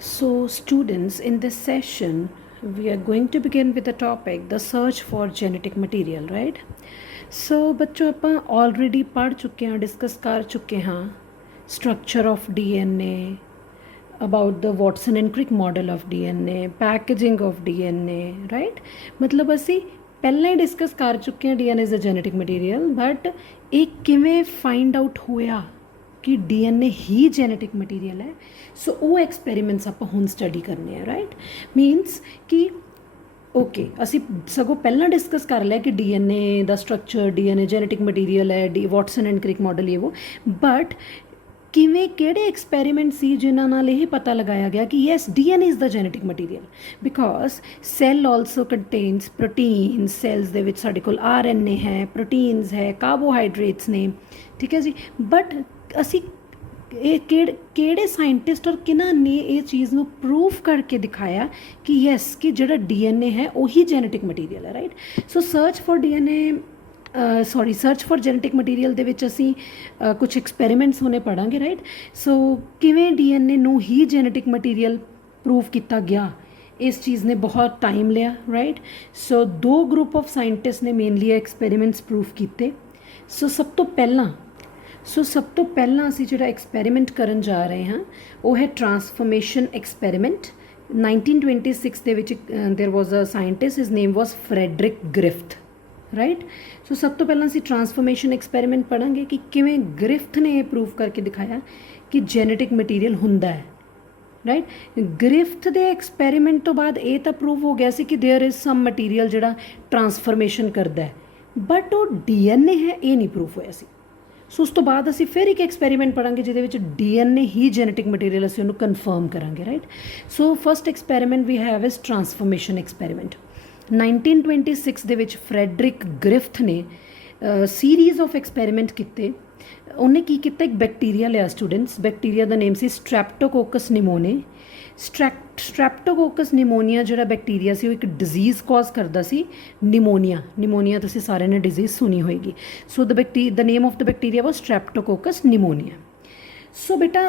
So, students, in this session, we are going to begin with the topic the search for genetic material, right? So, बच्चों ਆਪਾਂ already पढ़ चुके हैं, discuss कर चुके हैं structure of DNA, about the Watson and Crick model of DNA, packaging of DNA, right? मतलब ਅਸੀਂ ਪਹਿਲਾਂ ਹੀ ਡਿਸਕਸ ਕਰ ਚੁੱਕੇ ਹਾਂ DNA is a genetic material, but ਇਹ ਕਿਵੇਂ find out ਹੋਇਆ ਕਿ DNA ਹੀ ਜੈਨੇਟਿਕ ਮਟੀਰੀਅਲ ਹੈ। ਸੋ ਉਹ ਐਕਸਪੈਰੀਮੈਂਟਸ ਆਪਾਂ ਹੁਣ ਸਟੱਡੀ ਕਰਨੇ ਆ, ਰਾਈਟ। ਮੀਨਸ ਕਿ ਓਕੇ ਅਸੀਂ ਸਗੋਂ ਪਹਿਲਾਂ ਡਿਸਕਸ ਕਰ ਲਿਆ ਕਿ DNA ਦਾ ਸਟਰਕਚਰ, DNA ਜੈਨੇਟਿਕ ਮਟੀਰੀਅਲ ਹੈ, ਵਾਟਸਨ ਐਂਡ ਕ੍ਰਿਕ ਮਾਡਲ ਇਹ ਉਹ, ਬਟ ਕਿਵੇਂ ਕਿਹੜੇ ਐਕਸਪੈਰੀਮੈਂਟ ਸੀ ਜਿਨ੍ਹਾਂ ਨਾਲ ਇਹ ਪਤਾ ਲਗਾਇਆ ਗਿਆ ਕਿ yes DNA is the genetic material, because cell also contains protein. Cells ਦੇ ਵਿੱਚ ਸਾਡੇ ਕੋਲ RNA ਹੈ, ਪ੍ਰੋਟੀਨਸ ਹੈ, ਕਾਰਬੋਹਾਈਡਰੇਟਸ ਨੇ, ਠੀਕ ਹੈ ਜੀ। ਬਟ ਅਸੀਂ ਇਹ ਕਿਹੜੇ ਸਾਇੰਟਿਸਟ ਔਰ ਕਿਹਨਾਂ ਨੇ ਇਹ ਚੀਜ਼ ਨੂੰ ਪ੍ਰੂਫ ਕਰਕੇ ਦਿਖਾਇਆ ਕਿ ਯੈਸ ਕਿ ਜਿਹੜਾ DNA ਹੈ ਉਹੀ ਜੈਨੇਟਿਕ ਮਟੀਰੀਅਲ ਹੈ, right. So search for genetic material ਦੇ ਵਿੱਚ ਅਸੀਂ ਕੁਝ ਐਕਸਪੈਰੀਮੈਂਟਸ ਹੋਣੇ ਪੜਾਂਗੇ, ਰਾਈਟ। ਸੋ ਕਿਵੇਂ DNA ਨੂੰ ਹੀ ਜੈਨੇਟਿਕ ਮਟੀਰੀਅਲ ਪ੍ਰੂਫ ਕੀਤਾ ਗਿਆ, ਇਸ ਚੀਜ਼ ਨੇ ਬਹੁਤ ਟਾਈਮ ਲਿਆ, ਰਾਈਟ। ਸੋ ਦੋ ਗਰੁੱਪ ਆਫ ਸਾਇੰਟਿਸਟ ਨੇ ਮੇਨਲੀ ਐਕਸਪੈਰੀਮੈਂਟਸ ਪ੍ਰੂਫ ਕੀਤੇ। ਸਭ ਤੋਂ ਪਹਿਲਾਂ ਅਸੀਂ ਜਿਹੜਾ ਐਕਸਪੈਰੀਮੈਂਟ ਕਰਨ ਜਾ ਰਹੇ ਹਾਂ ਉਹ ਹੈ ਟਰਾਂਸਫਰਮੇਸ਼ਨ ਐਕਸਪੈਰੀਮੈਂਟ। 1926 ਦੇ ਵਿੱਚ there was a scientist, his name was Frederick Griffith, right. So ਸਭ ਤੋਂ ਪਹਿਲਾਂ ਅਸੀਂ ਟਰਾਂਸਫਰਮੇਸ਼ਨ ਐਕਸਪੈਰੀਮੈਂਟ ਪੜ੍ਹਾਂਗੇ ਕਿ ਕਿਵੇਂ ਗ੍ਰਿਫਥ ਨੇ ਇਹ ਪ੍ਰੂਫ ਕਰਕੇ ਦਿਖਾਇਆ ਕਿ ਜੈਨੇਟਿਕ ਮਟੀਰੀਅਲ ਹੁੰਦਾ ਹੈ, ਰਾਈਟ। ਗ੍ਰਿਫਥ ਦੇ ਐਕਸਪੈਰੀਮੈਂਟ ਤੋਂ ਬਾਅਦ ਇਹ ਤਾਂ ਪ੍ਰੂਵ ਹੋ ਗਿਆ ਸੀ ਕਿ ਦੇਅਰ ਇਜ਼ ਸਮ ਮਟੀਰੀਅਲ ਜਿਹੜਾ ਟਰਾਂਸਫਰਮੇਸ਼ਨ ਕਰਦਾ ਹੈ, ਬਟ ਉਹ DNA ਹੈ ਇਹ ਨਹੀਂ ਪ੍ਰੂਫ ਹੋਇਆ ਸੀ। ਸੋ ਉਸ ਤੋਂ ਬਾਅਦ ਅਸੀਂ ਫਿਰ ਇੱਕ ਐਕਸਪੈਰੀਮੈਂਟ ਪੜ੍ਹਾਂਗੇ ਜਿਹਦੇ ਵਿੱਚ DNA ਹੀ ਜੈਨੇਟਿਕ ਮਟੀਰੀਅਲ ਅਸੀਂ ਉਹਨੂੰ ਕਨਫਰਮ ਕਰਾਂਗੇ, right. So first experiment we have is transformation experiment. 1926 ਦੇ ਵਿੱਚ ਫਰੈਡਰਿਕ ਗ੍ਰਿਫਥ ਨੇ ਸੀਰੀਜ਼ ਆਫ ਐਕਸਪੈਰੀਮੈਂਟ ਕੀਤੇ। ਉਹਨੇ ਕੀ ਕੀਤਾ, ਇੱਕ ਬੈਕਟੀਰੀਆ ਲਿਆ ਸਟੂਡੈਂਟਸ, ਬੈਕਟੀਰੀਆ ਦਾ ਨੇਮ ਸੀ ਸਟ੍ਰੈਪਟੋਕੋਕਸ ਨਿਮੋਨੇ। ਸਟ੍ਰੈਪਟੋਕੋਕਸ ਨਿਮੋਨੀਆ ਜਿਹੜਾ ਬੈਕਟੀਰੀਆ ਸੀ ਉਹ ਇੱਕ ਡਿਜ਼ੀਜ਼ ਕਾਜ਼ ਕਰਦਾ ਸੀ, ਨਿਮੋਨੀਆ ਤੁਸੀਂ ਸਾਰਿਆਂ ਨੇ ਡਿਜ਼ੀਜ਼ ਸੁਣੀ ਹੋਏਗੀ। So the name of the bacteria was streptococcus pneumonia. So ਬੇਟਾ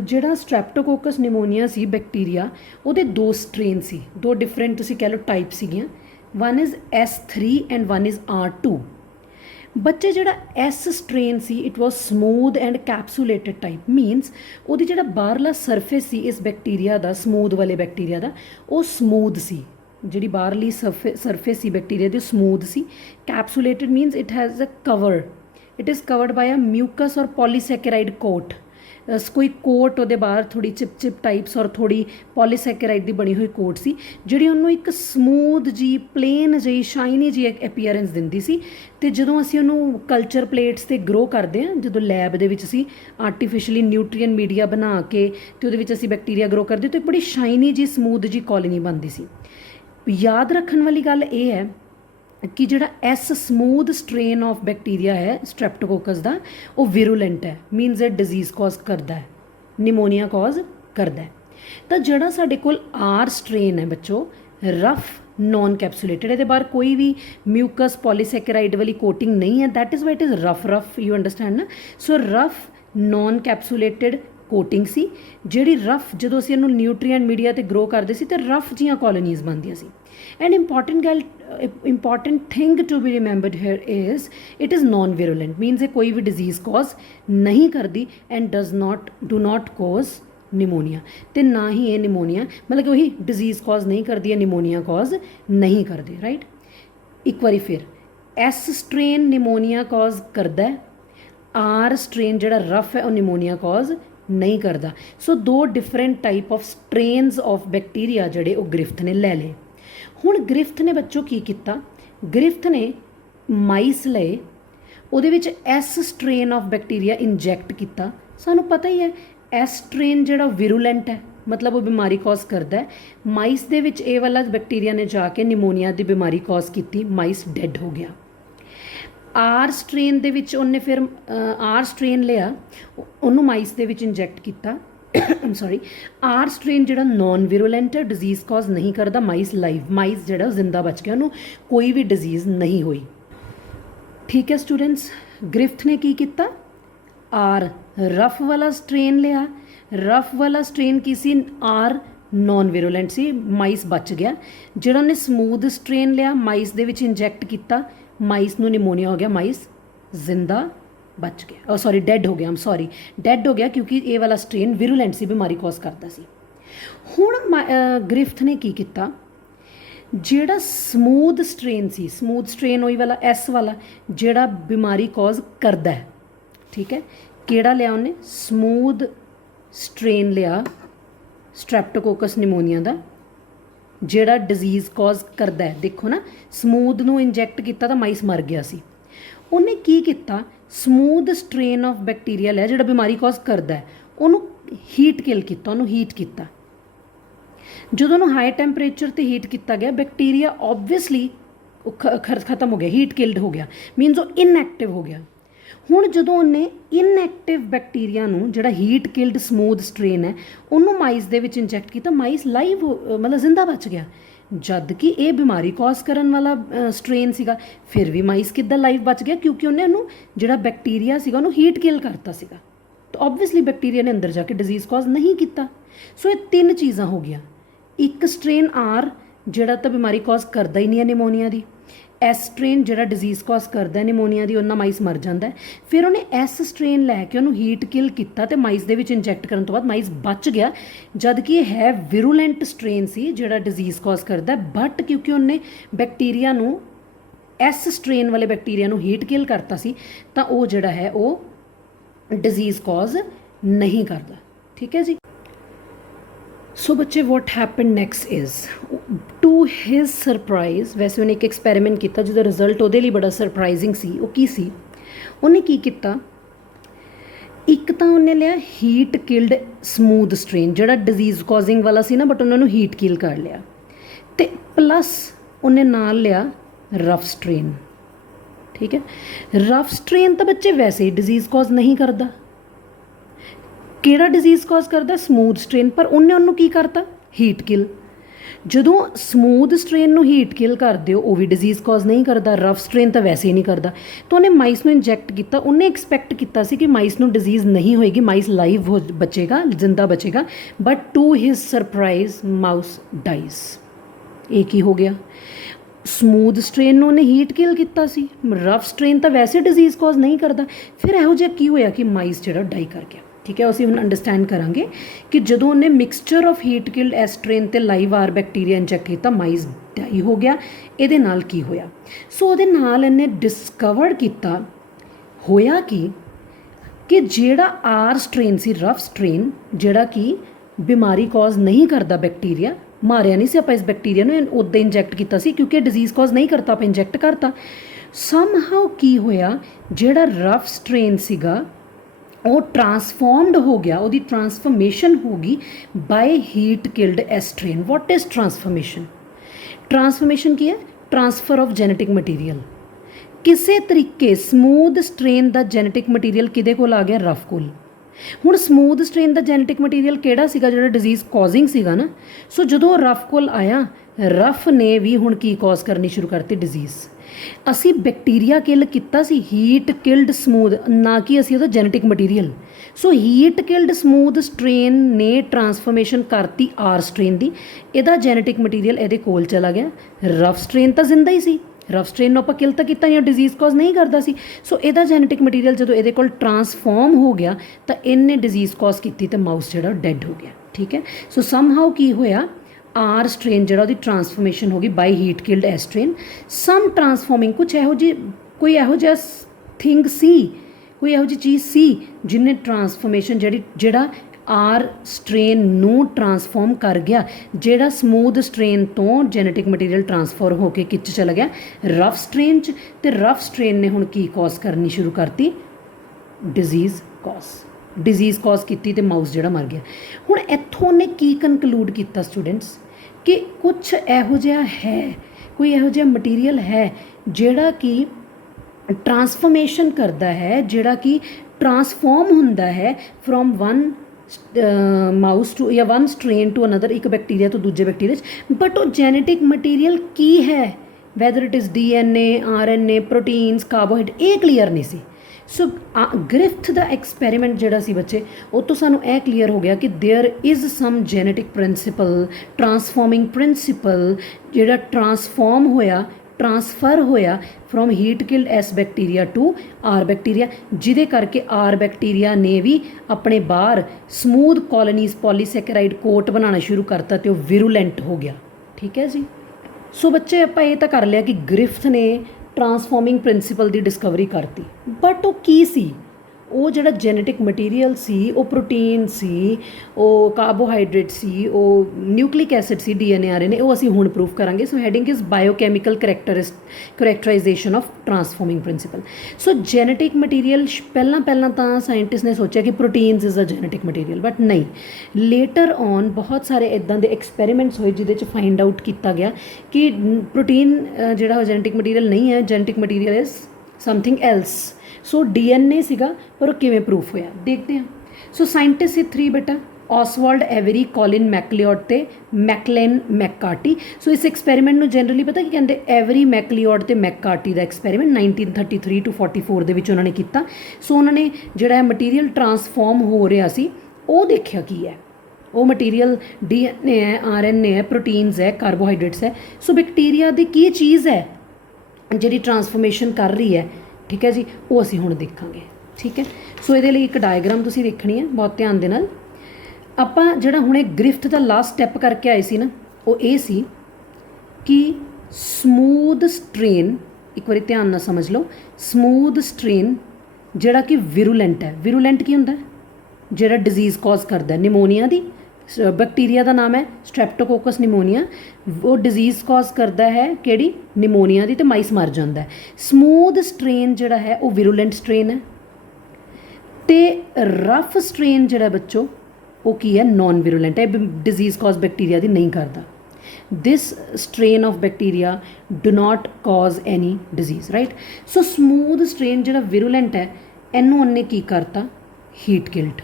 ਜਿਹੜਾ ਸਟ੍ਰੈਪਟੋਕੋਕਸ ਨਿਮੋਨੀਆ ਸੀ ਬੈਕਟੀਰੀਆ, ਉਹਦੇ ਦੋ ਸਟ੍ਰੇਨ ਸੀ, ਦੋ ਡਿਫਰੈਂਟ ਤੁਸੀਂ ਕਹਿ ਲਓ ਟਾਈਪ ਸੀਗੀਆਂ। One is S3 and one is R2। ਬੱਚੇ ਜਿਹੜਾ S ਸਟ੍ਰੇਨ ਸੀ it was smooth and capsulated type, means ਉਹਦੀ ਜਿਹੜਾ ਬਾਹਰਲਾ ਸਰਫੇਸ ਸੀ ਇਸ ਬੈਕਟੀਰੀਆ ਦਾ, ਸਮੂਥ ਵਾਲੇ ਬੈਕਟੀਰੀਆ ਦਾ, ਉਹ ਸਮੂਥ ਸੀ। ਜਿਹੜੀ ਬਾਹਰਲੀ ਸਰਫੇਸ ਸੀ ਬੈਕਟੀਰੀਆ ਦੀ ਸਮੂਥ ਸੀ। Capsulated means it has a cover, it is covered by a mucus or polysaccharide ਕੋਟ। ਕੋਈ ਕੋਟ ਉਹਦੇ ਬਾਹਰ ਥੋੜ੍ਹੀ ਚਿਪ ਟਾਈਪਸ ਔਰ ਥੋੜ੍ਹੀ ਪੋਲੀਸੈਕਰਾਈਡ ਦੀ ਬਣੀ ਹੋਈ ਕੋਟ ਸੀ ਜਿਹੜੀ ਉਹਨੂੰ ਇੱਕ ਸਮੂਥ ਜੀ, ਪਲੇਨ ਜਿਹੀ, ਸ਼ਾਈਨੀ ਜੀ ਅਪੀਅਰੈਂਸ ਦਿੰਦੀ ਸੀ। ਅਤੇ ਜਦੋਂ ਅਸੀਂ ਉਹਨੂੰ ਕਲਚਰ ਪਲੇਟਸ 'ਤੇ ਗਰੋ ਕਰਦੇ ਹਾਂ, ਜਦੋਂ ਲੈਬ ਦੇ ਵਿੱਚ ਅਸੀਂ ਆਰਟੀਫਿਸ਼ਲੀ ਨਿਊਟਰੀਅਨ ਮੀਡੀਆ ਬਣਾ ਕੇ ਅਤੇ ਉਹਦੇ ਵਿੱਚ ਅਸੀਂ ਬੈਕਟੀਰੀਆ ਗਰੋ ਕਰਦੇ ਤਾਂ ਇੱਕ ਬੜੀ ਸ਼ਾਈਨੀ ਜੀ, ਸਮੂਥ ਜੀ ਕੌਲੋਨੀ ਬਣਦੀ ਸੀ। ਯਾਦ ਰੱਖਣ ਵਾਲੀ ਗੱਲ ਇਹ ਹੈ ਕਿ ਜਿਹੜਾ S smooth strain of bacteria ਹੈ ਸਟ੍ਰੈਪਟੋਕੋਕਸ ਦਾ, ਉਹ ਵਿਰੂਲੈਂਟ ਹੈ, ਮੀਨਸ ਇਹ ਡਿਜ਼ੀਜ਼ ਕਾਜ਼ ਕਰਦਾ ਹੈ, ਨਿਮੋਨੀਆ ਕਾਜ਼ ਕਰਦਾ ਹੈ। ਤਾਂ ਜਿਹੜਾ ਸਾਡੇ ਕੋਲ R ਸਟ੍ਰੇਨ ਹੈ ਬੱਚੋ, ਰਫ ਨੋਨ ਕੈਪਸੂਲੇਟਡ, ਇਹਦੇ ਬਾਹਰ ਕੋਈ ਵੀ ਮਿਊਕਸ ਪੋਲੀਸੈਕਰਾਈਡ ਵਾਲੀ ਕੋਟਿੰਗ ਨਹੀਂ ਹੈ, that is why it is rough, you understand ਨਾ। ਸੋ ਰਫ ਨੋਨ ਕੈਪਸੂਲੇਟਡ ਕੋਟਿੰਗ ਸੀ, ਜਿਹੜੀ ਰਫ ਜਦੋਂ ਅਸੀਂ ਇਹਨੂੰ ਨਿਊਟਰੀਐਂਟ ਮੀਡੀਆ 'ਤੇ ਗਰੋ ਕਰਦੇ ਸੀ ਤਾਂ ਰਫ ਜੀਆਂ ਕੌਲੋਨੀਜ਼ ਬਣਦੀਆਂ ਸੀ। And important thing to be remembered here is it is non virulent, means ਇਹ ਕੋਈ ਵੀ ਡਿਜ਼ੀਜ਼ ਕਾਜ਼ ਨਹੀਂ ਕਰਦੀ and do not cause pneumonia, ਅਤੇ ਨਾ ਹੀ ਇਹ ਨਿਮੋਨੀਆ, ਮਤਲਬ ਕਿ ਉਹੀ ਡਿਜ਼ੀਜ਼ ਕਾਜ਼ ਨਹੀਂ ਕਰਦੀ ਹੈ, ਨਿਮੋਨੀਆ ਕਾਜ਼ ਨਹੀਂ ਕਰਦੇ, ਰਾਈਟ। ਇੱਕ ਵਾਰੀ ਫਿਰ S ਸਟ੍ਰੇਨ ਨਿਮੋਨੀਆ ਕਾਜ਼ ਕਰਦਾ, R ਸਟ੍ਰੇਨ ਜਿਹੜਾ ਰਫ ਹੈ ਉਹ ਨਿਮੋਨੀਆ ਕਾਜ਼ ਨਹੀਂ ਕਰਦਾ। ਸੋ ਦੋ different type of strains of bacteria ਜਿਹੜੇ ਉਹ ਗ੍ਰਿਫਥ ਨੇ ਲੈ ਲਏ। ਹੁਣ ਗ੍ਰਿਫਥ ਨੇ ਬੱਚੋ ਕੀ ਕੀਤਾ, ਗ੍ਰਿਫਥ ਨੇ ਮਾਈਸ ਲਏ, ਉਹਦੇ ਵਿੱਚ S strain of bacteria inject ਕੀਤਾ। ਸਾਨੂੰ ਪਤਾ ਹੀ ਹੈ S ਸਟ੍ਰੇਨ ਜਿਹੜਾ ਵਿਰੂਲੈਂਟ ਹੈ, ਮਤਲਬ ਉਹ ਬਿਮਾਰੀ ਕਾਜ਼ ਕਰਦਾ ਹੈ। ਮਾਈਸ ਦੇ ਵਿੱਚ ਇਹ ਵਾਲਾ ਬੈਕਟੀਰੀਆ ਨੇ ਜਾ ਕੇ ਨਿਮੋਨੀਆ ਦੀ ਬਿਮਾਰੀ ਕਾਜ਼ ਕੀਤੀ, ਮਾਈਸ ਡੈਡ ਹੋ ਗਿਆ। R ਸਟ੍ਰੇਨ ਦੇ ਵਿੱਚ ਉਹਨੇ ਫਿਰ R ਸਟ੍ਰੇਨ ਲਿਆ, ਉਹਨੂੰ ਮਾਈਸ ਦੇ ਵਿੱਚ ਇੰਜੈਕਟ ਕੀਤਾ। R ਸਟ੍ਰੇਨ ਜਿਹੜਾ ਨੋਨ ਵਿਰੂਲੈਂਟ ਹੈ, ਡਿਜ਼ੀਜ਼ ਕਾਜ਼ ਨਹੀਂ ਕਰਦਾ, ਮਾਈਸ ਲਾਈਵ, ਮਾਈਸ ਜਿਹੜਾ ਜ਼ਿੰਦਾ ਬਚ ਗਿਆ, ਉਹਨੂੰ ਕੋਈ ਵੀ ਡਿਜ਼ੀਜ਼ ਨਹੀਂ ਹੋਈ। ਠੀਕ ਹੈ ਸਟੂਡੈਂਟਸ, ਗ੍ਰਿਫਥ ਨੇ ਕੀ ਕੀਤਾ, R ਰਫ ਵਾਲਾ ਸਟ੍ਰੇਨ ਲਿਆ। ਰਫ ਵਾਲਾ ਸਟ੍ਰੇਨ ਕੀ ਸੀ, R ਨੌਨ ਵਿਰੂਲੈਂਟ ਸੀ, ਮਾਈਸ ਬਚ ਗਿਆ। ਜਿਹੜਾ ਉਹਨੇ ਸਮੂਥ ਸਟ੍ਰੇਨ ਲਿਆ, ਮਾਈਸ ਦੇ ਵਿੱਚ ਇੰਜੈਕਟ ਕੀਤਾ, ਮਾਈਸ ਨੂੰ ਨਿਮੋਨੀਆ ਹੋ ਗਿਆ, ਮਾਈਸ ਜ਼ਿੰਦਾ ਬਚ ਗਿਆ, ਸੌਰੀ ਡੈਡ ਹੋ ਗਿਆ, ਡੈਡ ਹੋ ਗਿਆ ਕਿਉਂਕਿ ਇਹ ਵਾਲਾ ਸਟ੍ਰੇਨ ਵਿਰੂਲੈਂਟ ਸੀ, ਬਿਮਾਰੀ ਕੌਜ਼ ਕਰਦਾ ਸੀ। ਹੁਣ ਗ੍ਰਿਫਥ ਨੇ ਕੀ ਕੀਤਾ, ਜਿਹੜਾ ਸਮੂਥ ਸਟ੍ਰੇਨ ਸੀ, ਸਮੂਥ ਸਟ੍ਰੇਨ ਉਹੀ ਵਾਲਾ ਐਸ ਵਾਲਾ ਜਿਹੜਾ ਬਿਮਾਰੀ ਕੌਜ਼ ਕਰਦਾ ਹੈ, ਠੀਕ ਹੈ, ਕਿਹੜਾ ਲਿਆ ਉਹਨੇ, ਸਮੂਥ ਸਟ੍ਰੇਨ ਲਿਆ ਸਟ੍ਰੈਪਟੋਕੋਕਸ ਨਿਮੋਨੀਆ ਦਾ, ਜਿਹੜਾ ਡਿਜ਼ੀਜ਼ ਕੌਜ਼ ਕਰਦਾ ਹੈ। ਦੇਖੋ ਨਾ, ਸਮੂਥ ਨੂੰ ਇੰਜੈਕਟ ਕੀਤਾ ਤਾਂ ਮਾਈਸ ਮਰ ਗਿਆ ਸੀ। ਉਹਨੇ ਕੀ ਕੀਤਾ, ਸਮੂਥ ਸਟ੍ਰੇਨ ਆਫ ਬੈਕਟੀਰੀਆ ਲਿਆ ਜਿਹੜਾ ਬਿਮਾਰੀ ਕੌਜ਼ ਕਰਦਾ ਹੈ, ਉਹਨੂੰ ਹੀਟ ਕਿਲ ਕੀਤਾ, ਉਹਨੂੰ ਹੀਟ ਕੀਤਾ। ਜਦੋਂ ਉਹਨੂੰ ਹਾਈ ਟੈਂਪਰੇਚਰ 'ਤੇ ਹੀਟ ਕੀਤਾ ਗਿਆ, ਬੈਕਟੀਰੀਆ ਓਬਵੀਅਸਲੀ ਖਤਮ ਹੋ ਗਿਆ, ਹੀਟ ਕਿਲਡ ਹੋ ਗਿਆ, ਮੀਨਸ ਉਹ ਇਨਐਕਟਿਵ ਹੋ ਗਿਆ। ਹੁਣ ਜਦੋਂ ਉਹਨੇ ਇਨਐਕਟਿਵ ਬੈਕਟੀਰੀਆ ਨੂੰ, ਜਿਹੜਾ ਹੀਟ ਕਿਲਡ ਸਮੂਥ ਸਟ੍ਰੇਨ ਹੈ, ਉਹਨੂੰ ਮਾਈਸ ਦੇ ਵਿੱਚ ਇੰਜੈਕਟ ਕੀਤਾ, ਮਾਈਸ ਲਾਈਵ ਮਤਲਬ ਜ਼ਿੰਦਾ ਬਚ ਗਿਆ। ਜਦ ਕਿ ਇਹ ਬਿਮਾਰੀ ਕੌਜ਼ ਕਰਨ ਵਾਲਾ ਸਟ੍ਰੇਨ ਸੀਗਾ, ਫਿਰ ਵੀ ਮਾਈਸ ਕਿੱਦਾਂ ਲਾਈਵ ਬਚ ਗਿਆ, ਕਿਉਂਕਿ ਉਹਨੇ ਉਹਨੂੰ ਜਿਹੜਾ ਬੈਕਟੀਰੀਆ ਸੀਗਾ ਉਹਨੂੰ ਹੀਟ ਕਿਲ ਕਰਤਾ ਸੀਗਾ। ਤਾਂ ਓਬਵੀਅਸਲੀ ਬੈਕਟੀਰੀਆ ਨੇ ਅੰਦਰ ਜਾ ਕੇ ਡਿਜ਼ੀਜ਼ ਕੌਜ਼ ਨਹੀਂ ਕੀਤਾ। ਸੋ ਇਹ ਤਿੰਨ ਚੀਜ਼ਾਂ ਹੋ ਗਈਆਂ, ਇੱਕ ਸਟ੍ਰੇਨ ਆਰ ਜਿਹੜਾ ਤਾਂ ਬਿਮਾਰੀ ਕੌਜ਼ ਕਰਦਾ ਹੀ ਨਹੀਂ ਹੈ ਨਿਮੋਨੀਆ ਦੀ, ਐਸ ਸਟ੍ਰੇਨ ਜਿਹੜਾ ਡਿਜ਼ੀਜ਼ ਕੌਜ਼ ਕਰਦਾ ਨਿਮੋਨੀਆ ਦੀ, ਉਹਨਾਂ ਮਾਈਸ ਮਰ ਜਾਂਦਾ। ਫਿਰ ਉਹਨੇ ਐਸ ਸਟ੍ਰੇਨ ਲੈ ਕੇ ਉਹਨੂੰ ਹੀਟ ਕਿਲ ਕੀਤਾ ਅਤੇ ਮਾਈਸ ਦੇ ਵਿੱਚ ਇੰਜੈਕਟ ਕਰਨ ਤੋਂ ਬਾਅਦ ਮਾਈਸ ਬਚ ਗਿਆ, ਜਦ ਕਿ ਇਹ ਹੈ ਵਿਰੂਲੈਂਟ ਸਟ੍ਰੇਨ ਸੀ ਜਿਹੜਾ ਡਿਜ਼ੀਜ਼ ਕੌਜ਼ ਕਰਦਾ। ਬਟ ਕਿਉਂਕਿ ਉਹਨੇ ਬੈਕਟੀਰੀਆ ਨੂੰ, ਐਸ ਸਟ੍ਰੇਨ ਵਾਲੇ ਬੈਕਟੀਰੀਆ ਨੂੰ ਹੀਟ ਕਿਲ ਕਰਤਾ ਸੀ, ਤਾਂ ਉਹ ਜਿਹੜਾ ਹੈ ਉਹ ਡਿਜ਼ੀਜ਼ ਕੌਜ਼ ਨਹੀਂ ਕਰਦਾ। ਠੀਕ ਹੈ ਜੀ। ਸੋ ਬੱਚੇ, what happened next is, to his surprise, ਵੈਸੇ ਉਹਨੇ ਇੱਕ ਐਕਸਪੈਰੀਮੈਂਟ ਕੀਤਾ ਜਿਹਦਾ ਰਿਜ਼ਲਟ ਉਹਦੇ ਲਈ ਬੜਾ ਸਰਪ੍ਰਾਈਜ਼ਿੰਗ ਸੀ। ਉਹ ਕੀ ਸੀ, ਉਹਨੇ ਕੀ ਕੀਤਾ, ਇੱਕ ਤਾਂ ਉਹਨੇ ਲਿਆ ਹੀਟ ਕਿਲਡ ਸਮੂਥ ਸਟ੍ਰੇਨ ਜਿਹੜਾ ਡਿਜ਼ੀਜ਼ ਕੌਜ਼ਿੰਗ ਵਾਲਾ ਸੀ ਨਾ, ਬਟ ਉਹਨਾਂ ਨੂੰ ਹੀਟ ਕਿਲ ਕਰ ਲਿਆ, ਅਤੇ ਪਲੱਸ ਉਹਨੇ ਨਾਲ ਲਿਆ ਰਫ ਸਟ੍ਰੇਨ। ਠੀਕ ਹੈ, ਰਫ ਸਟ੍ਰੇਨ ਤਾਂ ਬੱਚੇ ਵੈਸੇ ਹੀ ਡਿਜ਼ੀਜ਼ ਕੌਜ਼ ਨਹੀਂ ਕਰਦਾ। ਕਿਹੜਾ ਡਿਜ਼ੀਜ਼ ਕੌਜ਼ ਕਰਦਾ, ਸਮੂਥ ਸਟ੍ਰੇਨ, ਪਰ ਉਹਨੇ ਉਹਨੂੰ ਕੀ ਕਰਤਾ, ਹੀਟ ਕਿਲ। ਜਦੋਂ ਸਮੂਥ ਸਟ੍ਰੇਨ ਨੂੰ ਹੀਟ ਕਿਲ ਕਰ ਦਿਓ, ਉਹ ਵੀ ਡਿਜ਼ੀਜ਼ ਕੌਜ਼ ਨਹੀਂ ਕਰਦਾ, ਰਫ ਸਟ੍ਰੇਨ ਤਾਂ ਵੈਸੇ ਹੀ ਨਹੀਂ ਕਰਦਾ। ਤਾਂ ਉਹਨੇ ਮਾਈਸ ਨੂੰ ਇੰਜੈਕਟ ਕੀਤਾ, ਉਹਨੇ ਐਕਸਪੈਕਟ ਕੀਤਾ ਸੀ ਕਿ ਮਾਈਸ ਨੂੰ ਡਿਜ਼ੀਜ਼ ਨਹੀਂ ਹੋਏਗੀ, ਮਾਈਸ ਲਾਈਵ ਹੋ ਬਚੇਗਾ, ਜ਼ਿੰਦਾ ਬਚੇਗਾ, but to his surprise mouse dies. ਇਹ ਕੀ ਹੋ ਗਿਆ, ਸਮੂਥ ਸਟ੍ਰੇਨ ਨੂੰ ਉਹਨੇ ਹੀਟ ਕਿਲ ਕੀਤਾ ਸੀ, ਰਫ ਸਟ੍ਰੇਨ ਤਾਂ ਵੈਸੇ ਡਿਜ਼ੀਜ਼ ਕੌਜ਼ ਨਹੀਂ ਕਰਦਾ। ਫਿਰ ਇਹੋ ਜਿਹਾ ਕੀ ਹੋਇਆ ਕਿ ਮਾਈਸ ਜਿਹੜਾ ਡਾਈ ਕਰ ਗਿਆ। ਠੀਕ ਹੈ, ਅਸੀਂ ਹੁਣ ਅੰਡਰਸਟੈਂਡ ਕਰਾਂਗੇ ਕਿ ਜਦੋਂ ਉਹਨੇ mixture of heat killed S strain ਅਤੇ ਲਾਈਵ ਆਰ ਬੈਕਟੀਰੀਆ ਇੰਜੈਕਟ ਕੀਤਾ, ਮਾਈਸ ਡਾਈ ਹੋ ਗਿਆ। ਇਹਦੇ ਨਾਲ ਕੀ ਹੋਇਆ, ਸੋ ਉਹਦੇ ਨਾਲ ਇਹਨੇ ਡਿਸਕਵਰ ਕੀਤਾ, ਹੋਇਆ ਕਿ ਜਿਹੜਾ ਆਰ ਸਟ੍ਰੇਨ ਸੀ, ਰਫ ਸਟ੍ਰੇਨ, ਜਿਹੜਾ ਕਿ ਬਿਮਾਰੀ ਕੌਜ਼ ਨਹੀਂ ਕਰਦਾ, ਬੈਕਟੀਰੀਆ ਮਾਰਿਆ ਨਹੀਂ ਸੀ ਆਪਾਂ ਇਸ ਬੈਕਟੀਰੀਆ ਨੂੰ, ਉੱਦਾਂ ਇੰਜੈਕਟ ਕੀਤਾ ਸੀ ਕਿਉਂਕਿ ਡਿਜ਼ੀਜ਼ ਕੌਜ਼ ਨਹੀਂ ਕਰਤਾ, ਆਪਾਂ ਇੰਜੈਕਟ ਕਰਤਾ। ਸਮਹਾਉ ਕੀ ਹੋਇਆ, ਜਿਹੜਾ ਰਫ ਸਟ੍ਰੇਨ ਸੀਗਾ ਉਹ ਟਰਾਂਸਫਾਰਮਡ ਹੋ ਗਿਆ, ਉਹਦੀ ਟਰਾਂਸਫਰਮੇਸ਼ਨ ਹੋ ਗਈ by heat killed S strain. What is transformation? Transformation ਕੀ ਹੈ, ਟਰਾਂਸਫਰ ਆਫ ਜੈਨੇਟਿਕ ਮਟੀਰੀਅਲ। ਕਿਸੇ ਤਰੀਕੇ ਸਮੂਥ ਸਟ੍ਰੇਨ ਦਾ ਜੈਨੇਟਿਕ ਮਟੀਰੀਅਲ ਕਿਹਦੇ ਕੋਲ ਆ ਗਿਆ, ਰਫ ਕੋਲ। ਹੁਣ ਸਮੂਥ ਸਟ੍ਰੇਨ ਦਾ ਜੈਨੇਟਿਕ ਮਟੀਰੀਅਲ ਕਿਹੜਾ ਸੀਗਾ, ਜਿਹੜਾ ਡਿਜ਼ੀਜ਼ ਕੌਜ਼ਿੰਗ ਸੀਗਾ ਨਾ। ਸੋ ਜਦੋਂ ਰਫ ਕੋਲ ਆਇਆ, ਰਫ ਨੇ ਵੀ ਹੁਣ ਕੀ ਕੌਜ਼ ਕਰਨੀ ਸ਼ੁਰੂ ਕਰਤੀ, ਡਿਜ਼ੀਜ਼। ਅਸੀਂ ਬੈਕਟੀਰੀਆ ਕਿਲ ਕੀਤਾ ਸੀ, ਹੀਟ ਕਿਲਡ ਸਮੂਥ, ਨਾ ਕਿ ਅਸੀਂ ਉਹਦਾ ਜੈਨੇਟਿਕ ਮਟੀਰੀਅਲ। ਸੋ ਹੀਟ ਕਿਲਡ ਸਮੂਥ ਸਟ੍ਰੇਨ ਨੇ ਟਰਾਂਸਫਰਮੇਸ਼ਨ ਕਰਤੀ ਆਰ ਸਟ੍ਰੇਨ ਦੀ, ਇਹਦਾ ਜੈਨੇਟਿਕ ਮਟੀਰੀਅਲ ਇਹਦੇ ਕੋਲ ਚਲਾ ਗਿਆ। ਰਫ ਸਟ੍ਰੇਨ ਤਾਂ ਜ਼ਿੰਦਾ ਹੀ ਸੀ, ਰਫ ਸਟ੍ਰੇਨ ਨੂੰ ਆਪਾਂ ਕਿਲ ਤਾਂ ਕੀਤਾ ਜਾਂ ਡਿਜ਼ੀਜ਼ ਕੌਜ਼ ਨਹੀਂ ਕਰਦਾ ਸੀ। ਸੋ ਇਹਦਾ ਜੈਨੇਟਿਕ ਮਟੀਰੀਅਲ ਜਦੋਂ ਇਹਦੇ ਕੋਲ ਟਰਾਂਸਫਾਰਮ ਹੋ ਗਿਆ ਤਾਂ ਇਹਨੇ ਡਿਜ਼ੀਜ਼ ਕੌਜ਼ ਕੀਤੀ ਅਤੇ ਮਾਊਸ ਜਿਹੜਾ ਡੈਡ ਹੋ ਗਿਆ। ਠੀਕ ਹੈ, ਸੋ ਸਮਹਾਉ ਕੀ ਹੋਇਆ, ਆਰ ਸਟ੍ਰੇਨ ਜਿਹੜਾ ਉਹਦੀ ਟਰਾਂਸਫਰਮੇਸ਼ਨ ਹੋ ਗਈ ਬਾਈ ਹੀਟ ਕਿਲਡ ਐਸ ਸਟ੍ਰੇਨ। ਸਮ ਟਰਾਂਸਫਾਰਮਿੰਗ, ਕੁਛ ਇਹੋ ਜਿਹੀ ਕੋਈ ਇਹੋ ਜਿਹਾ ਥਿੰਗ ਸੀ, ਕੋਈ ਇਹੋ ਜਿਹੀ ਚੀਜ਼ ਸੀ ਜਿਹਨੇ ਟਰਾਂਸਫਰਮੇਸ਼ਨ ਜਿਹੜਾ ਆਰ ਸਟ੍ਰੇਨ ਨੂੰ ਟਰਾਂਸਫਾਰਮ ਕਰ ਗਿਆ, ਜਿਹੜਾ ਸਮੂਥ ਸਟ੍ਰੇਨ ਤੋਂ ਜੈਨੇਟਿਕ ਮਟੀਰੀਅਲ ਟਰਾਂਸਫਰ ਹੋ ਕੇ ਕਿੱਚ ਚਲਾ ਗਿਆ, ਰਫ ਸਟ੍ਰੇਨ 'ਚ। ਅਤੇ ਰਫ ਸਟ੍ਰੇਨ ਨੇ ਹੁਣ ਕੀ ਕੌਜ਼ ਕਰਨੀ ਸ਼ੁਰੂ ਕਰਤੀ, ਡਿਜ਼ੀਜ਼ ਕੌਜ਼ ਕੀਤੀ ਅਤੇ ਮਾਊਸ ਜਿਹੜਾ ਮਰ ਗਿਆ। ਹੁਣ ਇੱਥੋਂ ਉਹਨੇ ਕੀ ਕਨਕਲੂਡ ਕੀਤਾ ਸਟੂਡੈਂਟਸ, ਕਿ ਕੁਛ ਇਹੋ ਜਿਹਾ ਹੈ, ਕੋਈ ਇਹੋ ਜਿਹਾ ਮਟੀਰੀਅਲ ਹੈ ਜਿਹੜਾ ਕਿ ਟਰਾਂਸਫਰਮੇਸ਼ਨ ਕਰਦਾ ਹੈ, ਜਿਹੜਾ ਕਿ ਟਰਾਂਸਫਾਰਮ ਹੁੰਦਾ ਹੈ ਫਰੋਮ ਵਨ ਮਾਊਸ ਟੂ ਜਾਂ ਵਨ ਸਟ੍ਰੇਨ ਟੂ ਅਨਦਰ, ਇੱਕ ਬੈਕਟੀਰੀਆ ਤੋਂ ਦੂਜੇ ਬੈਕਟੀਰੀਆ 'ਚ। ਬਟ ਉਹ ਜੈਨੇਟਿਕ ਮਟੀਰੀਅਲ ਕੀ ਹੈ, whether it is DNA, RNA, proteins, carbohydrate, ਇਹ ਕਲੀਅਰ ਨਹੀਂ ਸੀ। ਸੋ ਗ੍ਰਿਫਥ ਦਾ ਐਕਸਪੈਰੀਮੈਂਟ ਜਿਹੜਾ ਸੀ ਬੱਚੇ, ਉਹ ਤੋਂ ਸਾਨੂੰ ਇਹ ਕਲੀਅਰ ਹੋ ਗਿਆ ਕਿ there is some genetic principle, transforming principle, ਜਿਹੜਾ ਟਰਾਂਸਫਾਰਮ ਹੋਇਆ, ਟਰਾਂਸਫਰ ਹੋਇਆ from heat killed S bacteria to R bacteria, ਜਿਹਦੇ ਕਰਕੇ ਆਰ ਬੈਕਟੀਰੀਆ ਨੇ ਵੀ ਆਪਣੇ ਬਾਹਰ ਸਮੂਥ ਕॉलोनीज ਪੋਲੀਸੈਕਰਾਈਡ ਕੋਟ ਬਣਾਉਣਾ ਸ਼ੁਰੂ ਕਰਤਾ ਅਤੇ ਉਹ ਵਿਰੂਲੈਂਟ ਹੋ ਗਿਆ। ਠੀਕ ਹੈ ਜੀ। ਸੋ ਬੱਚੇ ਆਪਾਂ ਇਹ ਤਾਂ ਕਰ ਲਿਆ ਕਿ ਗ੍ਰਿਫਥ ਨੇ ਟਰਾਂਸਫਾਰਮਿੰਗ ਪ੍ਰਿੰਸੀਪਲ ਦੀ ਡਿਸਕਵਰੀ ਕਰਤੀ, ਬਟ ਉਹ ਕੀ ਸੀ? ਉਹ ਜਿਹੜਾ ਜੈਨੇਟਿਕ ਮਟੀਰੀਅਲ ਸੀ, ਉਹ ਪ੍ਰੋਟੀਨ ਸੀ, ਉਹ ਕਾਰਬੋਹਾਈਡਰੇਟ ਸੀ, ਉਹ ਨਿਊਕਲਿਕ ਐਸਿਡ ਸੀ, DNA RNA, ਉਹ ਅਸੀਂ ਹੁਣ ਪ੍ਰੂਫ ਕਰਾਂਗੇ। So heading is biochemical characterization of transforming principle. So genetic material ਪਹਿਲਾਂ ਤਾਂ ਸਾਇੰਟਿਸਟ ਨੇ ਸੋਚਿਆ ਕਿ proteins is a genetic material, but ਨਹੀਂ, ਲੇਟਰ ਔਨ ਬਹੁਤ ਸਾਰੇ ਇੱਦਾਂ ਦੇ ਐਕਸਪੈਰੀਮੈਂਟਸ ਹੋਏ ਜਿਹਦੇ 'ਚ ਫਾਈਂਡ ਆਊਟ ਕੀਤਾ ਗਿਆ ਕਿ ਪ੍ਰੋਟੀਨ ਜਿਹੜਾ ਉਹ ਜੈਨੇਟਿਕ ਮਟੀਰੀਅਲ ਨਹੀਂ ਹੈ, genetic material is something else. So DNA ਸੀਗਾ, ਪਰ ਉਹ ਕਿਵੇਂ ਪ੍ਰੂਫ ਹੋਇਆ ਦੇਖਦੇ ਹਾਂ। ਸੋ ਸਾਇੰਟਿਸਟ ਸੀ 3 ਬੇਟਾ, ਔਸਵਾਲਡ ਐਵਰੀ, ਕੋਲਿਨ ਮੈਕਲੀਓਡ ਤੇ ਮੈਕਲੇਨ ਮੈਕਕਾਰਟੀ। ਸੋ ਇਸ ਐਕਸਪੈਰੀਮੈਂਟ ਨੂੰ ਜਨਰਲੀ ਪਤਾ ਕੀ ਕਹਿੰਦੇ, ਐਵਰੀ, ਮੈਕਲੀਓਡ ਤੇ ਮੈਕਕਾਰਟੀ ਦਾ ਐਕਸਪੈਰੀਮੈਂਟ 1933 to 44 ਦੇ ਵਿੱਚ ਉਹਨਾਂ ਨੇ ਕੀਤਾ। ਸੋ ਉਹਨਾਂ ਨੇ ਜਿਹੜਾ ਮਟੀਰੀਅਲ ਟਰਾਂਸਫਾਰਮ ਹੋ ਰਿਹਾ ਸੀ ਉਹ ਦੇਖਿਆ ਕੀ ਹੈ। ਉਹ ਮਟੀਰੀਅਲ DNA ਹੈ, RNA ਹੈ, ਪ੍ਰੋਟੀਨਸ ਹੈ, ਕਾਰਬੋਹਾਈਡਰੇਟਸ ਹੈ। ਸੋ ਬੈਕਟੀਰੀਆ ਦੀ ਕੀ ਚੀਜ਼ ਹੈ ਜਿਹੜੀ ਟਰਾਂਸਫੋਰਮੇਸ਼ਨ ਕਰ ਰਹੀ ਹੈ, ਠੀਕ ਹੈ ਜੀ, ਉਹ ਅਸੀਂ ਹੁਣ ਦੇਖਾਂਗੇ। ਠੀਕ ਹੈ। ਸੋ ਇਹਦੇ ਲਈ ਇੱਕ ਡਾਇਗਰਾਮ ਤੁਸੀਂ ਦੇਖਣੀ ਹੈ ਬਹੁਤ ਧਿਆਨ ਦੇ ਨਾਲ। ਆਪਾਂ ਜਿਹੜਾ ਹੁਣੇ ਗ੍ਰਿਫਥ ਦਾ ਲਾਸਟ ਸਟੈਪ ਕਰਕੇ ਆਏ ਸੀ ਨਾ, ਉਹ ਇਹ ਸੀ ਕਿ ਸਮੂਥ ਸਟ੍ਰੇਨ, ਇੱਕ ਵਾਰੀ ਧਿਆਨ ਨਾਲ ਸਮਝ ਲਓ, ਸਮੂਥ ਸਟ੍ਰੇਨ ਜਿਹੜਾ ਕਿ ਵਿਰੂਲੈਂਟ ਹੈ। ਵਿਰੂਲੈਂਟ ਕੀ ਹੁੰਦਾ? ਜਿਹੜਾ ਡਿਜ਼ੀਜ਼ ਕਾਜ਼ ਕਰਦਾ, ਨਿਮੋਨੀਆ ਦੀ ਬੈਕਟੀਰੀਆ ਦਾ ਨਾਮ ਹੈ ਸਟ੍ਰੈਪਟੋਕੋਕਸ ਨਿਮੋਨੀਆ। ਉਹ ਡਿਜ਼ੀਜ਼ ਕਾਜ਼ ਕਰਦਾ ਹੈ ਕਿਹੜੀ? ਨਿਮੋਨੀਆ ਦੀ, ਤੇ ਮਾਈਸ ਮਰ ਜਾਂਦਾ ਹੈ। ਸਮੂਥ ਸਟ੍ਰੇਨ ਜਿਹੜਾ ਹੈ ਉਹ ਵਿਰੂਲੈਂਟ ਸਟ੍ਰੇਨ ਹੈ, ਤੇ ਰਫ ਸਟ੍ਰੇਨ ਜਿਹੜਾ ਬੱਚੋ ਉਹ ਕੀ ਹੈ? ਨॉन ਵਿਰੂਲੈਂਟ ਹੈ, ਡਿਜ਼ੀਜ਼ ਕਾਜ਼ ਬੈਕਟੀਰੀਆ ਦੀ ਨਹੀਂ ਕਰਦਾ। This strain of bacteria do not cause any disease, right. So smooth strain ਜਿਹੜਾ ਵਿਰੂਲੈਂਟ ਹੈ, ਇਹਨੂੰ ਉਹਨੇ ਕੀ ਕਰਤਾ? Heat killed.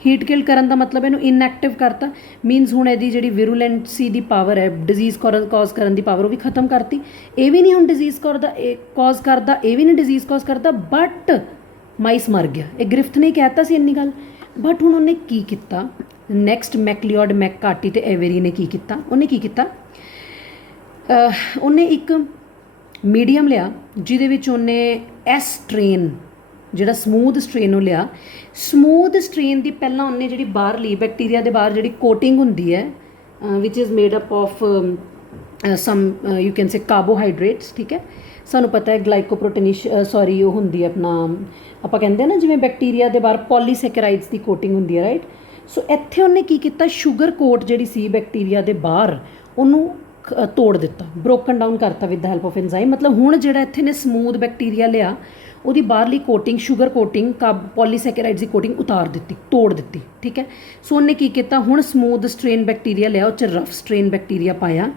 ਹੀਟ ਕਿਲ ਕਰਨ ਦਾ ਮਤਲਬ ਇਹਨੂੰ ਇਨਐਕਟਿਵ ਕਰਤਾ, ਮੀਨਸ ਹੁਣ ਇਹਦੀ ਜਿਹੜੀ ਵਿਰੂਲੈਂਸੀ ਦੀ ਪਾਵਰ ਹੈ, ਡਿਜ਼ੀਜ਼ ਕਾਜ਼ ਕਰਨ ਦੀ ਪਾਵਰ, ਉਹ ਵੀ ਖਤਮ ਕਰਤੀ। ਇਹ ਵੀ ਨਹੀਂ ਹੁਣ ਡਿਜ਼ੀਜ਼ ਕਾਜ਼ ਕਰਦਾ, ਇਹ ਵੀ ਨਹੀਂ ਡਿਜ਼ੀਜ਼ ਕਾਜ਼ ਕਰਦਾ, ਬਟ ਮਾਈਸ ਮਰ ਗਿਆ। ਇਹ ਗ੍ਰਿਫਥ ਨੇ ਕਹਿਤਾ ਸੀ ਇੰਨੀ ਗੱਲ, ਬਟ ਹੁਣ ਉਹਨੇ ਕੀ ਕੀਤਾ? ਨੈਕਸਟ ਮੈਕਲੀਓਡ, ਮੈਕਕਾਰਟੀ ਤੇ ਐਵੇਰੀ ਨੇ ਕੀ ਕੀਤਾ? ਉਹਨੇ ਕੀ ਕੀਤਾ? ਉਹਨੇ ਇੱਕ ਮੀਡੀਅਮ ਲਿਆ ਜਿਹਦੇ ਵਿੱਚ ਉਹਨੇ ਐਸ ਸਟ੍ਰੇਨ, ਜਿਹੜਾ ਸਮੂਥ ਸਟ੍ਰੇਨ ਉਹ ਲਿਆ। ਸਮੂਥ ਸਟ੍ਰੇਨ ਦੀ ਪਹਿਲਾਂ ਉਹਨੇ ਜਿਹੜੀ ਬਾਹਰਲੀ ਬੈਕਟੀਰੀਆ ਦੇ ਬਾਹਰ ਜਿਹੜੀ ਕੋਟਿੰਗ ਹੁੰਦੀ ਹੈ, which is made up of some you can say carbohydrates, ਠੀਕ ਹੈ। ਸਾਨੂੰ ਪਤਾ ਹੈ ਗਲਾਈਕੋਪ੍ਰੋਟੀਨਿਸ਼ ਸੌਰੀ ਉਹ ਹੁੰਦੀ ਹੈ ਆਪਣਾ, ਆਪਾਂ ਕਹਿੰਦੇ ਹਾਂ ਨਾ ਜਿਵੇਂ ਬੈਕਟੀਰੀਆ ਦੇ ਬਾਹਰ ਪੋਲੀਸੈਕਰਾਈਡਸ ਦੀ ਕੋਟਿੰਗ ਹੁੰਦੀ ਹੈ, ਰਾਈਟ। ਸੋ ਇੱਥੇ ਉਹਨੇ ਕੀ ਕੀਤਾ? ਸ਼ੂਗਰ ਕੋਟ ਜਿਹੜੀ ਸੀ ਬੈਕਟੀਰੀਆ ਦੇ ਬਾਹਰ, ਉਹਨੂੰ ਤੋੜ ਦਿੱਤਾ, ਬ੍ਰੋਕਨ ਡਾਊਨ ਕਰਤਾ with the help of enzyme. ਮਤਲਬ ਹੁਣ ਜਿਹੜਾ ਇੱਥੇ ਨੇ ਸਮੂਥ ਬੈਕਟੀਰੀਆ ਲਿਆ, ਉਹਦੀ ਬਾਹਰਲੀ ਕੋਟਿੰਗ, ਸ਼ੂਗਰ ਕੋਟਿੰਗ, ਪੋਲੀਸੈਕਰਾਈਡਸ ਦੀ ਕੋਟਿੰਗ ਉਤਾਰ ਦਿੱਤੀ, ਤੋੜ ਦਿੱਤੀ, ਠੀਕ ਹੈ। ਸੋ ਉਹਨੇ ਕੀ ਕੀਤਾ? ਹੁਣ ਸਮੂਥ ਸਟ੍ਰੇਨ ਬੈਕਟੀਰੀਆ ਲਿਆ, ਉਹ 'ਚ ਰਫ ਸਟ੍ਰੇਨ ਬੈਕਟੀਰੀਆ ਪਾਇਆ,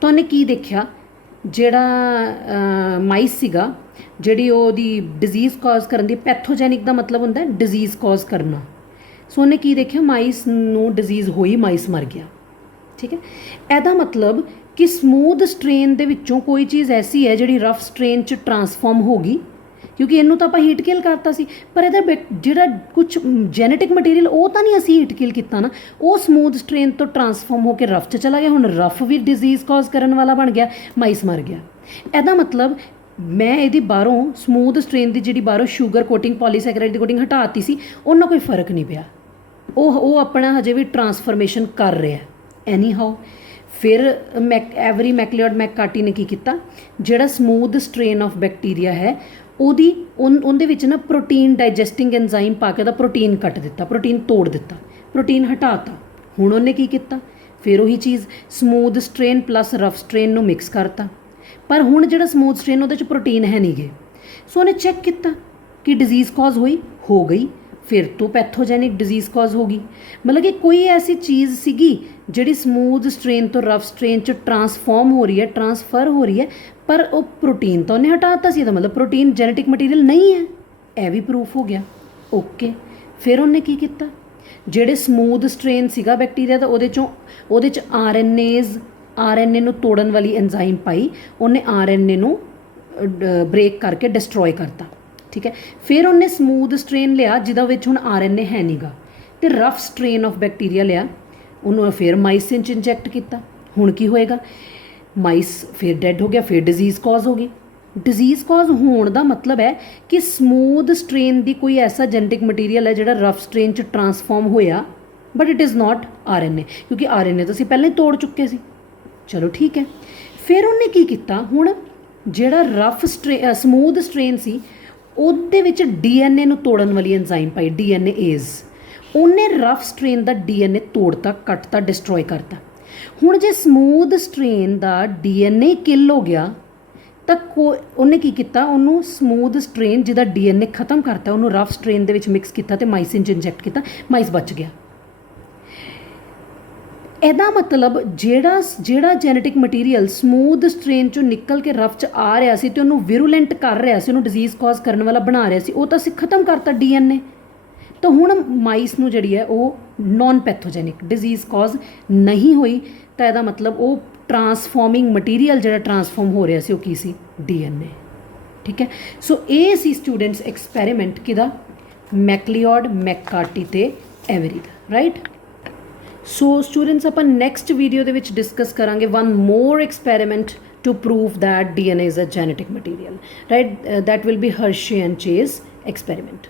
ਤਾਂ ਉਹਨੇ ਕੀ ਦੇਖਿਆ? ਜਿਹੜਾ ਮਾਈਸ ਸੀਗਾ, ਜਿਹੜੀ ਉਹਦੀ ਡਿਜ਼ੀਜ਼ ਕਾਜ਼ ਕਰਨ ਦੀ, ਪੈਥੋਜੈਨਿਕ ਦਾ ਮਤਲਬ ਹੁੰਦਾ ਡਿਜ਼ੀਜ਼ ਕਾਜ਼ ਕਰਨਾ। ਸੋ ਉਹਨੇ ਕੀ ਦੇਖਿਆ? ਮਾਈਸ ਨੂੰ ਡਿਜ਼ੀਜ਼ ਹੋਈ, ਮਾਈਸ ਮਰ ਗਿਆ, ਠੀਕ ਹੈ। ਇਹਦਾ ਮਤਲਬ ਕਿ ਸਮੂਥ ਸਟ੍ਰੇਨ ਦੇ ਵਿੱਚੋਂ ਕੋਈ ਚੀਜ਼ ਐਸੀ ਹੈ ਜਿਹੜੀ ਰਫ ਸਟ੍ਰੇਨ 'ਚ ਟਰਾਂਸਫਾਰਮ ਹੋ ਗਈ, ਕਿਉਂਕਿ ਇਹਨੂੰ ਤਾਂ ਆਪਾਂ ਹੀਟ ਕਿਲ ਕਰਤਾ ਸੀ, ਪਰ ਇਹਦਾ ਜਿਹੜਾ ਕੁਛ ਜੈਨੇਟਿਕ ਮਟੀਰੀਅਲ ਉਹ ਤਾਂ ਨਹੀਂ ਅਸੀਂ ਹੀਟ ਕਿਲ ਕੀਤਾ ਨਾ, ਉਹ ਸਮੂਥ ਸਟ੍ਰੇਨ ਤੋਂ ਟਰਾਂਸਫਾਰਮ ਹੋ ਕੇ ਰਫ 'ਚ ਚਲਾ ਗਿਆ। ਹੁਣ ਰਫ ਵੀ ਡਿਜ਼ੀਜ਼ ਕਾਜ਼ ਕਰਨ ਵਾਲਾ ਬਣ ਗਿਆ, ਮਾਈਸ ਮਰ ਗਿਆ। ਇਹਦਾ ਮਤਲਬ ਮੈਂ ਇਹਦੀ ਬਾਹਰੋਂ ਸਮੂਥ ਸਟ੍ਰੇਨ ਦੀ ਜਿਹੜੀ ਬਾਹਰੋਂ ਸ਼ੂਗਰ ਕੋਟਿੰਗ, ਪੋਲੀਸੈਕਰਾਈਡ ਦੀ ਕੋਟਿੰਗ ਹਟਾਤੀ ਸੀ, ਉਹਨਾਂ ਕੋਈ ਫਰਕ ਨਹੀਂ ਪਿਆ, ਉਹ ਆਪਣਾ ਹਜੇ ਵੀ ਟਰਾਂਸਫਰਮੇਸ਼ਨ ਕਰ ਰਿਹਾ ਐਨੀ ਹਾਓ। ਫਿਰ ਐਵਰੀ, ਮੈਕਲੀਓਡ, ਮੈਕਕਾਰਟੀ ਨੇ ਕੀ ਕੀਤਾ? ਜਿਹੜਾ ਸਮੂਥ ਸਟ੍ਰੇਨ ਆਫ ਬੈਕਟੀਰੀਆ ਹੈ ਉਹਦੇ ਵਿੱਚ ਨਾ ਪ੍ਰੋਟੀਨ ਡਾਈਜੈਸਟਿੰਗ ਐਂਜ਼ਾਈਮ ਪਾ ਕੇ ਉਹਦਾ ਪ੍ਰੋਟੀਨ ਕੱਟ ਦਿੱਤਾ, ਪ੍ਰੋਟੀਨ ਤੋੜ ਦਿੱਤਾ, ਪ੍ਰੋਟੀਨ ਹਟਾਤਾ। ਹੁਣ ਉਹਨੇ ਕੀ ਕੀਤਾ? ਫਿਰ ਉਹੀ ਚੀਜ਼ smooth strain plus rough strain ਨੂੰ ਮਿਕਸ ਕਰਤਾ, ਪਰ ਹੁਣ ਜਿਹੜਾ ਸਮੂਥ ਸਟ੍ਰੇਨ ਉਹਦੇ 'ਚ ਪ੍ਰੋਟੀਨ ਹੈ ਨਹੀਂ ਗੇ। ਸੋ ਉਹਨੇ ਚੈੱਕ ਕੀਤਾ ਕਿ ਡਿਜ਼ੀਜ਼ ਕਾਜ਼ ਹੋਈ, ਹੋ ਗਈ, ਫਿਰ ਤੋਂ ਪੈਥੋਜੈਨਿਕ ਡਿਜ਼ੀਜ਼ ਕਾਜ਼ ਹੋ ਗਈ। ਮਤਲਬ ਕਿ ਕੋਈ ਐਸੀ ਚੀਜ਼ ਸੀਗੀ ਜਿਹੜੀ ਸਮੂਥ ਸਟ੍ਰੇਨ ਤੋਂ ਰਫ ਸਟ੍ਰੇਨ 'ਚ ਟਰਾਂਸਫਾਰਮ ਹੋ ਰਹੀ ਹੈ, ਟਰਾਂਸਫਰ ਹੋ ਰਹੀ ਹੈ, ਪਰ ਉਹ ਪ੍ਰੋਟੀਨ ਤਾਂ ਉਹਨੇ ਹਟਾ ਦਿੱਤਾ ਸੀ। ਇਹਦਾ ਮਤਲਬ ਪ੍ਰੋਟੀਨ ਜੈਨੇਟਿਕ ਮਟੀਰੀਅਲ ਨਹੀਂ ਹੈ, ਇਹ ਵੀ ਪ੍ਰੂਫ ਹੋ ਗਿਆ। ਓਕੇ, ਫਿਰ ਉਹਨੇ ਕੀ ਕੀਤਾ? ਜਿਹੜੇ ਸਮੂਥ ਸਟ੍ਰੇਨ ਸੀਗਾ ਬੈਕਟੀਰੀਆ ਦਾ, ਉਹਦੇ 'ਚ RNA ਨੂੰ ਤੋੜਨ ਵਾਲੀ ਐਂਜ਼ਾਈਮ ਪਾਈ, ਉਹਨੇ RNA ਨੂੰ ਬ੍ਰੇਕ ਕਰਕੇ ਡਿਸਟਰੋਏ ਕਰਤਾ, ਠੀਕ ਹੈ। ਫਿਰ ਉਹਨੇ ਸਮੂਥ ਸਟ੍ਰੇਨ ਲਿਆ ਜਿਹਦਾ ਵਿੱਚ ਹੁਣ RNA ਹੈ ਨਹੀਂਗਾ, ਤੇ ਰਫ ਸਟ੍ਰੇਨ ਆਫ ਬੈਕਟੀਰੀਆ ਲਿਆ, ਉਹਨੂੰ ਫਿਰ ਮਾਈਸਿਨ 'ਚ ਇੰਜੈਕਟ ਕੀਤਾ। ਹੁਣ ਕੀ ਹੋਏਗਾ, ਮਾਈਸ ਫਿਰ ਡੈਡ ਹੋ ਗਿਆ, ਫਿਰ ਡਿਜ਼ੀਜ਼ ਕਾਜ਼ ਹੋ ਗਈ। ਡਿਜ਼ੀਜ਼ ਕਾਜ਼ ਹੋਣ ਦਾ ਮਤਲਬ ਹੈ ਕਿ ਸਮੂਥ ਸਟ੍ਰੇਨ ਦੀ ਕੋਈ ਐਸਾ ਜੈਨੇਟਿਕ ਮਟੀਰੀਅਲ ਹੈ ਜਿਹੜਾ ਰਫ ਸਟ੍ਰੇਨ 'ਚ ਟਰਾਂਸਫਾਰਮ ਹੋਇਆ, but it is not RNA, ਕਿਉਂਕਿ RNA ਤਾਂ ਅਸੀਂ ਪਹਿਲਾਂ ਹੀ ਤੋੜ ਚੁੱਕੇ ਸੀ। ਚਲੋ ਠੀਕ ਹੈ। ਫਿਰ ਉਹਨੇ ਕੀ ਕੀਤਾ, ਹੁਣ ਜਿਹੜਾ ਰਫ ਸਮੂਥ ਸਟ੍ਰੇਨ ਸੀ ਉਹਦੇ ਵਿੱਚ DNA ਨੂੰ ਤੋੜਨ ਵਾਲੀ ਐਂਜ਼ਾਈਮ ਪਾਈ, DNAs। ਉਹਨੇ ਰਫ ਸਟ੍ਰੇਨ ਦਾ DNA ਤੋੜਤਾ, ਕੱਟਤਾ, ਡਿਸਟਰੋਏ ਕਰਤਾ। ਹੁਣ ਜੇ ਸਮੂਥ ਸਟ੍ਰੇਨ ਦਾ DNA ਕਿਲ ਹੋ ਗਿਆ ਤਾਂ ਉਹਨੇ ਕੀ ਕੀਤਾ, ਉਹਨੂੰ ਸਮੂਥ ਸਟ੍ਰੇਨ ਜਿਹਦਾ DNA ਖਤਮ ਕਰਤਾ, ਉਹਨੂੰ ਰਫ ਸਟ੍ਰੇਨ ਦੇ ਵਿੱਚ ਮਿਕਸ ਕੀਤਾ ਤੇ ਮਾਈਸਿਨ 'ਚ ਇੰਜੈਕਟ ਕੀਤਾ, ਮਾਈਸ ਬਚ ਗਿਆ। ਇਹਦਾ ਮਤਲਬ ਜਿਹੜਾ ਜੈਨੇਟਿਕ ਮਟੀਰੀਅਲ ਸਮੂਥ ਸਟ੍ਰੇਨ 'ਚੋਂ ਨਿਕਲ ਕੇ ਰਫ 'ਚ ਆ ਰਿਹਾ ਸੀ ਤੇ ਉਹਨੂੰ ਵਿਰੂਲੈਂਟ ਕਰ ਰਿਹਾ ਸੀ, ਉਹਨੂੰ ਡਿਜ਼ੀਜ਼ ਕਾਜ਼ ਕਰਨ ਵਾਲਾ ਬਣਾ ਰਿਹਾ ਸੀ, ਉਹ ਤਾਂ ਅਸੀਂ ਖਤਮ ਕਰਤਾ DNA। ਤਾਂ ਹੁਣ ਮਾਈਸ ਨੂੰ ਜਿਹੜੀ ਹੈ ਉਹ ਨੋਨ ਪੈਥੋਜੈਨਿਕ ਡਿਜ਼ੀਜ਼ ਕਾਜ਼ ਨਹੀਂ ਹੋਈ, ਤਾਂ ਇਹਦਾ ਮਤਲਬ ਉਹ ਟਰਾਂਸਫਾਰਮਿੰਗ ਮਟੀਰੀਅਲ ਜਿਹੜਾ ਟਰਾਂਸਫਾਰਮ ਹੋ ਰਿਹਾ ਸੀ ਉਹ ਕੀ ਸੀ, DNA। ਠੀਕ ਹੈ। ਸੋ ਇਹ ਸੀ ਸਟੂਡੈਂਟਸ ਐਕਸਪੈਰੀਮੈਂਟ ਕਿਹਦਾ, ਮੈਕਲੀਓਡ, ਮੈਕਕਾਰਟੀ ਤੇ ਐਵਰੀ ਦਾ, ਰਾਈਟ। ਸੋ ਸਟੂਡੈਂਟਸ ਆਪਾਂ ਨੈਕਸਟ ਵੀਡੀਓ ਦੇ ਵਿੱਚ ਡਿਸਕਸ ਕਰਾਂਗੇ one more experiment to prove that DNA is a genetic material, right. That will be Hershey and Chase experiment.